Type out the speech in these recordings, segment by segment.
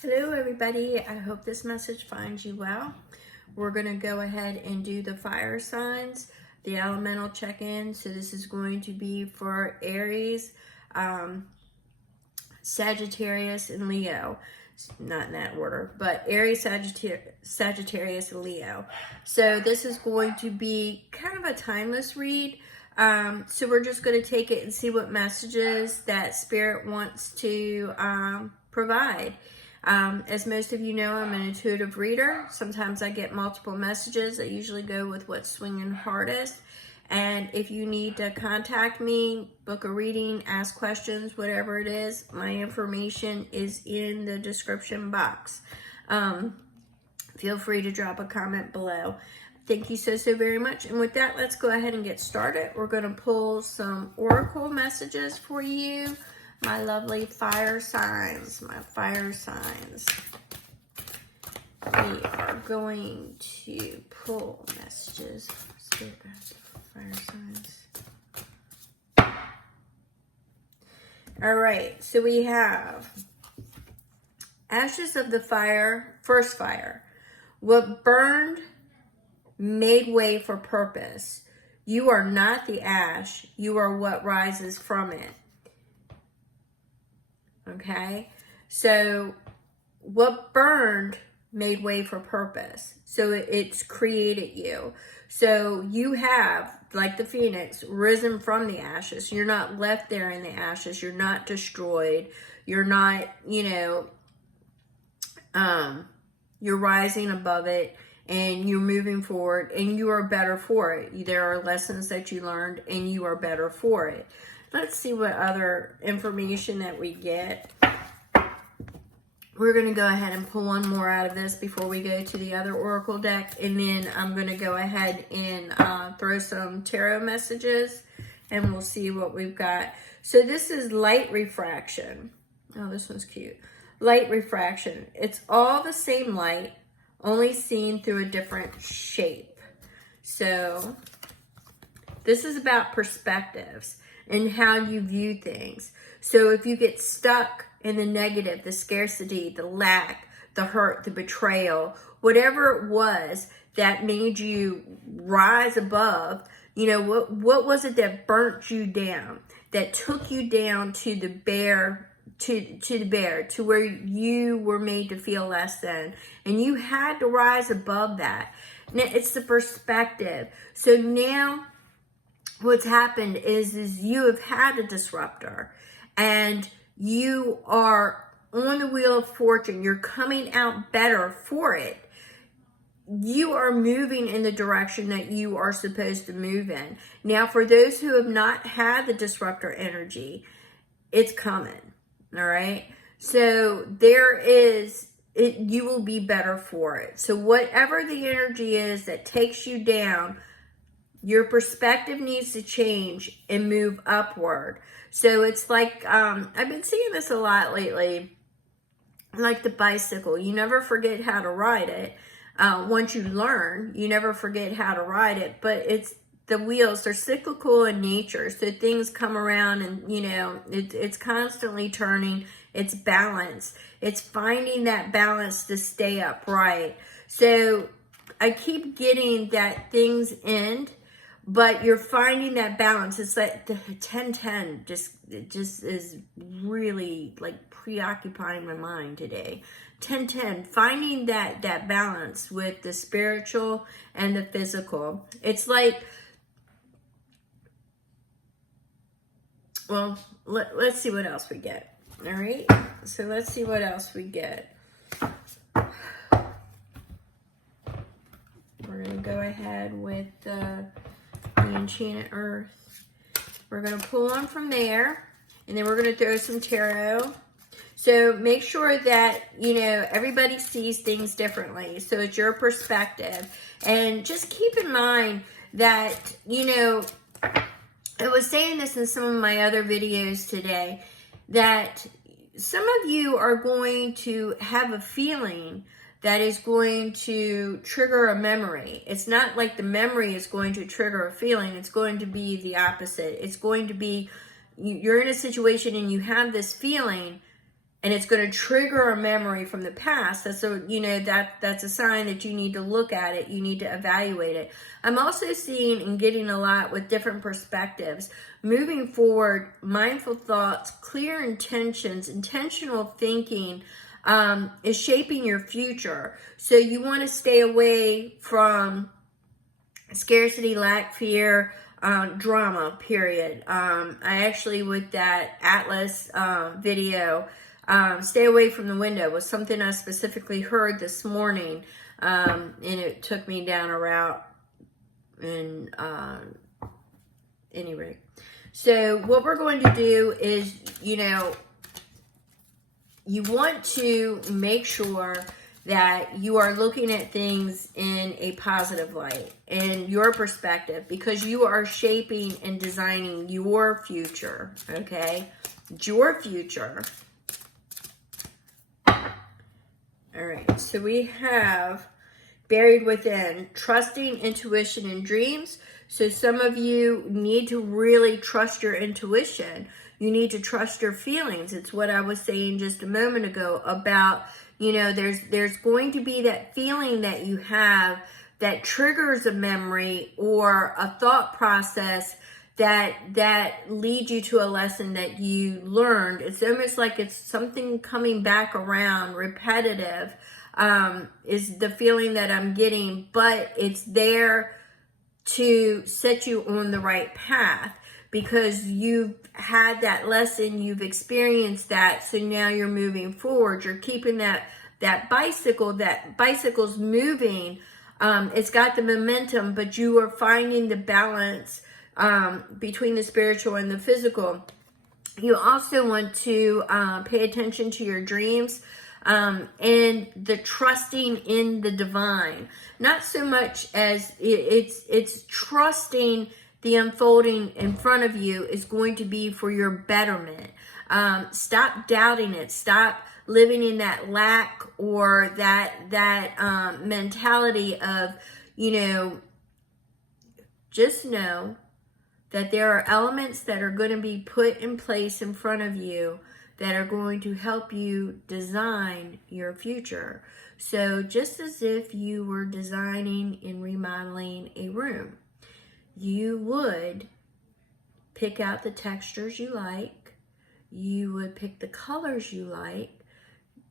Hello everybody, I hope this message finds you well. We're going to go ahead and do the fire signs, the elemental check-in. So this is going to be for Aries, Sagittarius, and Leo. Not in that order, but Aries, Sagittarius, and Leo. So this is going to be kind of a timeless read. So we're just going to take it and see what messages that Spirit wants to provide. As most of you know, I'm an intuitive reader. Sometimes I get multiple messages. I usually go with what's swinging hardest. And if you need to contact me, book a reading, ask questions, whatever it is, my information is in the description box. Feel free to drop a comment below. Thank you so very much. And with that, let's go ahead and get started. We're going to pull some oracle messages for you. My lovely fire signs, my fire signs. We are going to pull messages for fire signs. All right, so we have ashes of the fire, first fire. What burned made way for purpose. You are not the ash, you are what rises from it. Okay, so what burned made way for purpose. So it's created you. So you have, like the phoenix, risen from the ashes. You're not left there in the ashes. You're not destroyed. You're not, you're rising above it and you're moving forward and you are better for it. There are lessons that you learned and you are better for it. Let's see what other information that we get. We're going to go ahead and pull one more out of this before we go to the other oracle deck. And then I'm going to go ahead and throw some tarot messages and we'll see what we've got. So this is light refraction. Oh, this one's cute. Light refraction. It's all the same light, only seen through a different shape. So this is about perspectives and how you view things. So if you get stuck in the negative, the scarcity, the lack, the hurt, the betrayal, whatever it was that made you rise above, what was it that burnt you down, that took you down to the bare, to where you were made to feel less than, and you had to rise above that. Now it's the perspective. So now what's happened is you have had a disruptor and you are on the wheel of fortune. You're coming out better for it. You are moving in the direction that you are supposed to move in. Now, for those who have not had the disruptor energy, it's coming. All right. So you will be better for it. So whatever the energy is that takes you down, your perspective needs to change and move upward. So it's like, I've been seeing this a lot lately, like the bicycle. You never forget how to ride it. Once you learn, you never forget how to ride it. But it's the wheels, they're cyclical in nature. So things come around and, it's constantly turning. It's balance. It's finding that balance to stay upright. So I keep getting that things end, but you're finding that balance. It's like the 10-10 just is really like preoccupying my mind today. 10-10, finding that balance with the spiritual and the physical. It's like, well, let's see what else we get. All right, so let's see what else we get. We're going to go ahead with the Enchanted Earth. We're going to pull on from there, and then we're going to throw some tarot. So make sure that, everybody sees things differently. So it's your perspective. And just keep in mind that, I was saying this in some of my other videos today, that some of you are going to have a feeling that is going to trigger a memory. It's not like the memory is going to trigger a feeling. It's going to be the opposite. It's going to be, you're in a situation and you have this feeling and it's going to trigger a memory from the past. That's a, you know, that's a sign that you need to look at it. You need to evaluate it. I'm also seeing and getting a lot with different perspectives. Moving forward, mindful thoughts, clear intentions, intentional thinking is shaping your future. So you want to stay away from scarcity, lack, fear, drama, period. I actually, with that Atlas video, stay away from the window was something I specifically heard this morning, and it took me down a route. And anyway, so what we're going to do is, you know, you want to make sure that you are looking at things in a positive light, in your perspective, because you are shaping and designing your future, okay? It's your future. All right, so we have buried within, trusting intuition and dreams. So some of you need to really trust your intuition. You need to trust your feelings. It's what I was saying just a moment ago about, you know, there's going to be that feeling that you have that triggers a memory or a thought process that leads you to a lesson that you learned. It's almost like it's something coming back around, repetitive, is the feeling that I'm getting, but it's there to set you on the right path because you've had that lesson, you've experienced that, so now you're moving forward. You're keeping that bicycle's moving. It's got the momentum, but you are finding the balance between the spiritual and the physical. You also want to pay attention to your dreams and the trusting in the divine. Not so much as it's trusting the unfolding in front of you is going to be for your betterment. Stop doubting it. Stop living in that lack or that mentality of, you know, just know that there are elements that are going to be put in place in front of you that are going to help you design your future. So just as if you were designing and remodeling a room, you would pick out the textures you like, you would pick the colors you like,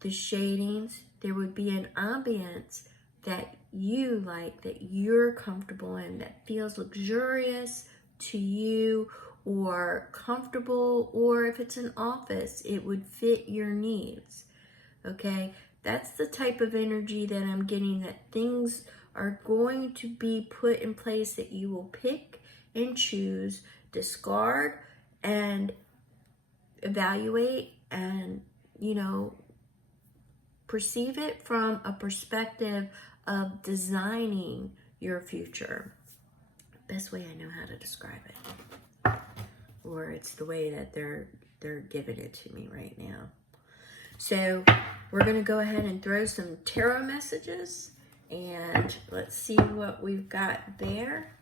the shadings, there would be an ambience that you like, that you're comfortable in, that feels luxurious to you or comfortable, or if it's an office, it would fit your needs, okay? That's the type of energy that I'm getting, that things are going to be put in place that you will pick and choose, discard and evaluate and, you know, perceive it from a perspective of designing your future. Best way I know how to describe it, or it's the way that they're giving it to me right now. So we're going to go ahead and throw some tarot messages, and let's see what we've got there.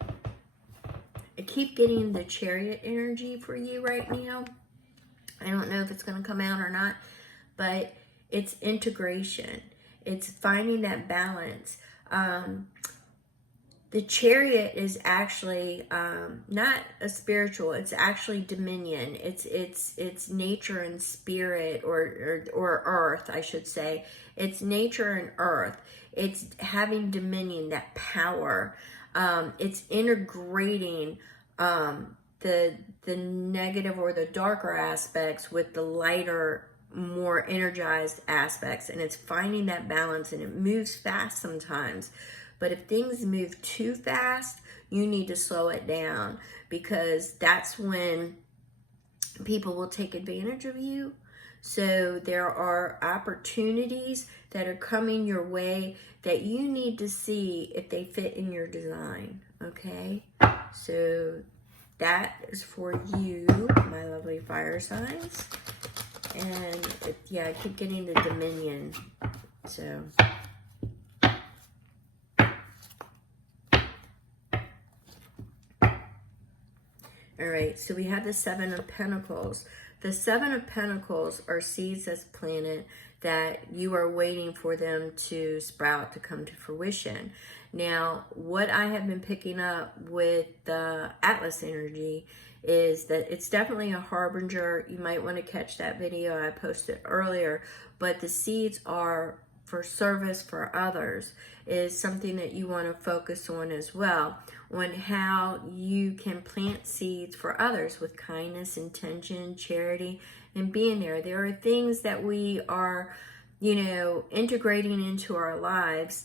I keep getting the Chariot energy for you right now. I don't know if it's going to come out or not, but it's integration. It's finding that balance. The Chariot is actually not a spiritual. It's actually dominion. It's nature and spirit, or earth, I should say. It's nature and earth. It's having dominion, that power. It's integrating the negative or the darker aspects with the lighter, more energized aspects, and it's finding that balance, and it moves fast sometimes. But if things move too fast, you need to slow it down, because that's when people will take advantage of you. So there are opportunities that are coming your way that you need to see if they fit in your design, okay? So that is for you, my lovely fire signs. And yeah, I keep getting the dominion, so... All right, so we have the Seven of Pentacles. The Seven of Pentacles are seeds that's planted that you are waiting for them to sprout, to come to fruition. Now, what I have been picking up with the Atlas energy is that it's definitely a harbinger. You might want to catch that video I posted earlier, but the seeds are for service for others is something that you want to focus on as well, on how you can plant seeds for others with kindness, intention, charity, and being there. There are things that we are, integrating into our lives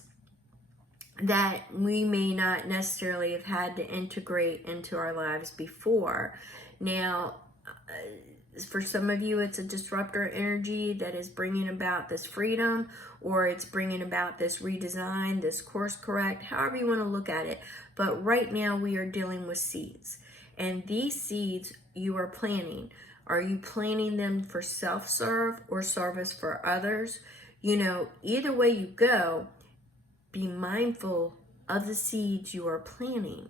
that we may not necessarily have had to integrate into our lives before. Now, for some of you, it's a disruptor energy that is bringing about this freedom, or it's bringing about this redesign, this course correct, however you want to look at it. But right now we are dealing with seeds. And these seeds you are planting. Are you planting them for self-serve or service for others? Either way you go, be mindful of the seeds you are planting.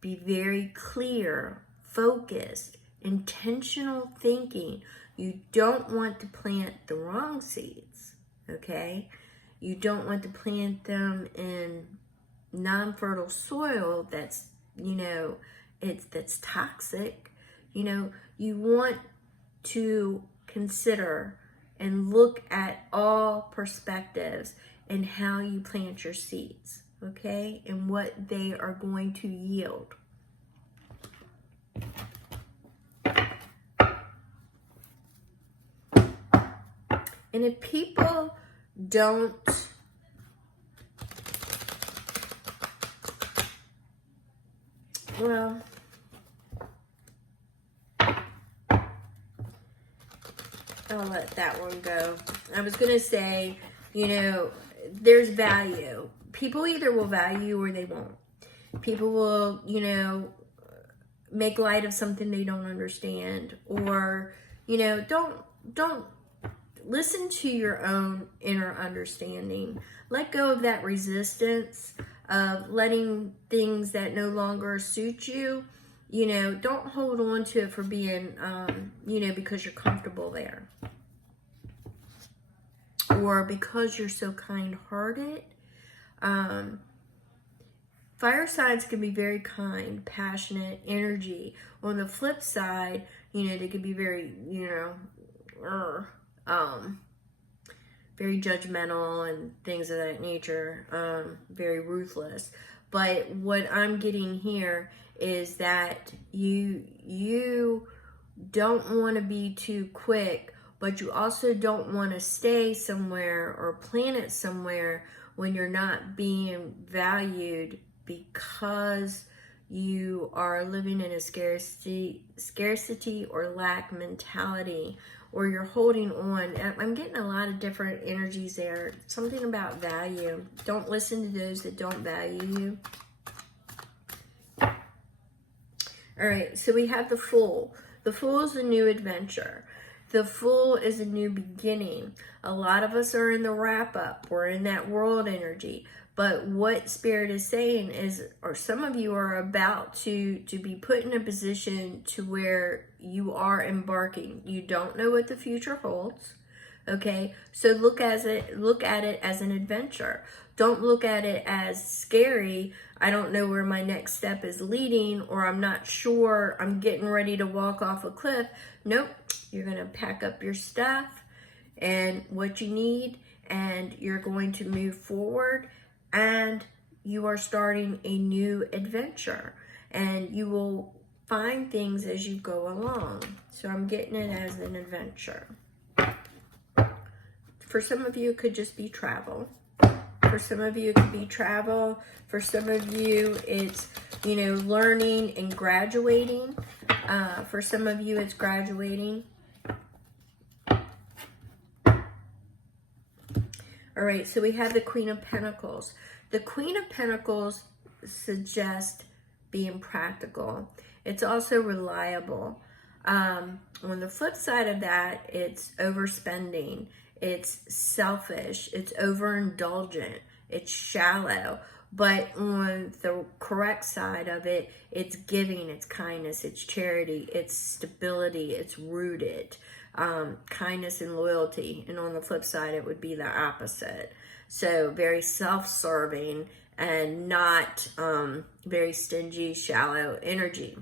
Be very clear, focused, intentional thinking. You don't want to plant the wrong seeds, okay? You don't want to plant them in non-fertile soil that's, that's toxic. You want to consider and look at all perspectives and how you plant your seeds, okay? And what they are going to yield. And if people don't I'll let that one go. I was going to say, there's value. People either will value you or they won't. People will, make light of something they don't understand, or, don't listen to your own inner understanding. Let go of that resistance of letting things that no longer suit you, don't hold on to it for being, because you're comfortable there. Or because you're so kind-hearted. Fire signs can be very kind, passionate, energy. On the flip side, they can be very, very judgmental and things of that nature, very ruthless. But what I'm getting here is that you don't want to be too quick, but you also don't want to stay somewhere or plant it somewhere when you're not being valued, because you are living in a scarcity or lack mentality, or you're holding on. I'm getting a lot of different energies there. Something about value. Don't listen to those that don't value you. All right, so we have the Fool. The Fool is a new adventure. The Fool is a new beginning. A lot of us are in the wrap-up. We're in that world energy. But what Spirit is saying is, or some of you are about to be put in a position to where you are embarking. You don't know what the future holds, okay? So look at it as an adventure. Don't look at it as scary. I don't know where my next step is leading, or I'm not sure, I'm getting ready to walk off a cliff. Nope, you're gonna pack up your stuff and what you need, and you're going to move forward. And you are starting a new adventure, and you will find things as you go along. So I'm getting it as an adventure. For some of you, it could just be travel. For some of you, it could be travel. For some of you, it's, learning and graduating. For some of you, it's graduating. All right, so we have the Queen of Pentacles. The Queen of Pentacles suggests being practical. It's also reliable. On the flip side of that, it's overspending. It's selfish. It's overindulgent. It's shallow. But on the correct side of it, it's giving, it's kindness, it's charity, it's stability, it's rooted, kindness and loyalty. And on the flip side, it would be the opposite. So very self-serving and not very stingy, shallow energy.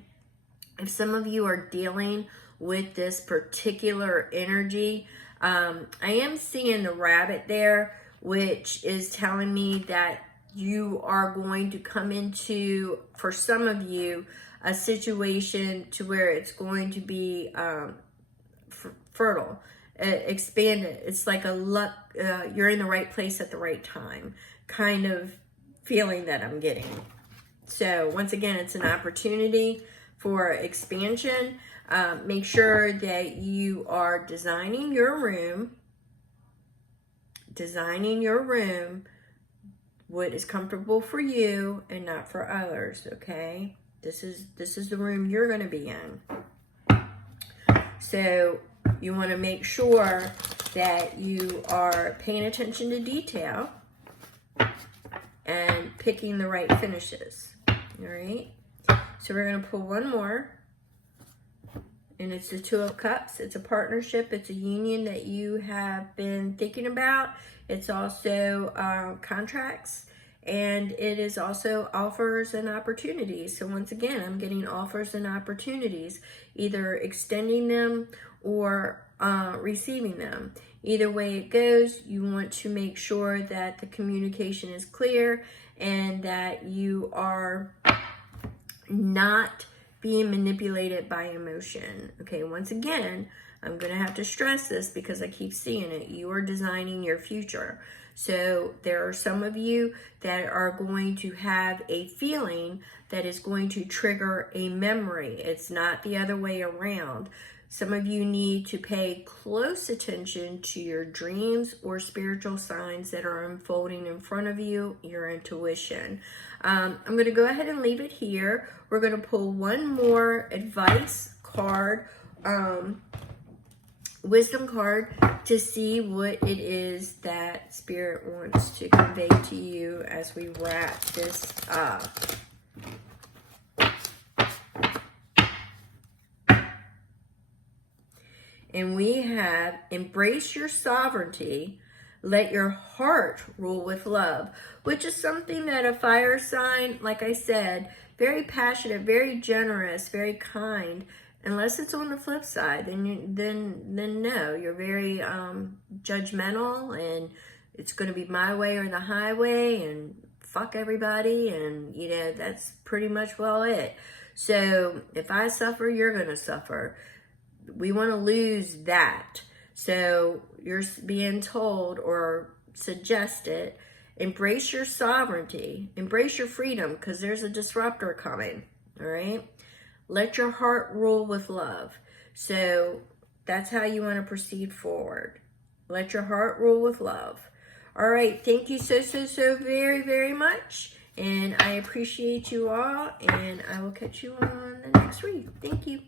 If some of you are dealing with this particular energy, I am seeing the rabbit there, which is telling me that you are going to come into, for some of you, a situation to where it's going to be fertile, expanded. It's like a luck, you're in the right place at the right time kind of feeling that I'm getting. So once again, it's an opportunity for expansion. Make sure that you are designing your room what is comfortable for you and not for others, okay? This is the room you're going to be in. So you want to make sure that you are paying attention to detail and picking the right finishes. All right? So we're going to pull one more. And it's the Two of Cups. It's a partnership. It's a union that you have been thinking about. It's also contracts. And it is also offers and opportunities. So once again, I'm getting offers and opportunities. Either extending them or receiving them. Either way it goes, you want to make sure that the communication is clear and that you are not being manipulated by emotion. Okay, once again, I'm going to have to stress this because I keep seeing it. You are designing your future. So there are some of you that are going to have a feeling that is going to trigger a memory. It's not the other way around. Some of you need to pay close attention to your dreams or spiritual signs that are unfolding in front of you, your intuition. I'm going to go ahead and leave it here. We're going to pull one more advice card, wisdom card, to see what it is that Spirit wants to convey to you as we wrap this up. And we have, embrace your sovereignty, let your heart rule with love, which is something that a fire sign, like I said, very passionate, very generous, very kind. Unless it's on the flip side, then no, you're very judgmental, and it's going to be my way or the highway, and fuck everybody, and you know, that's pretty much well it. So if I suffer, you're going to suffer. We want to lose that. So you're being told or suggested, embrace your sovereignty, embrace your freedom, because there's a disruptor coming. All right. Let your heart rule with love. So that's how you want to proceed forward. Let your heart rule with love. All right. Thank you so very, very much. And I appreciate you all. And I will catch you on the next read. Thank you.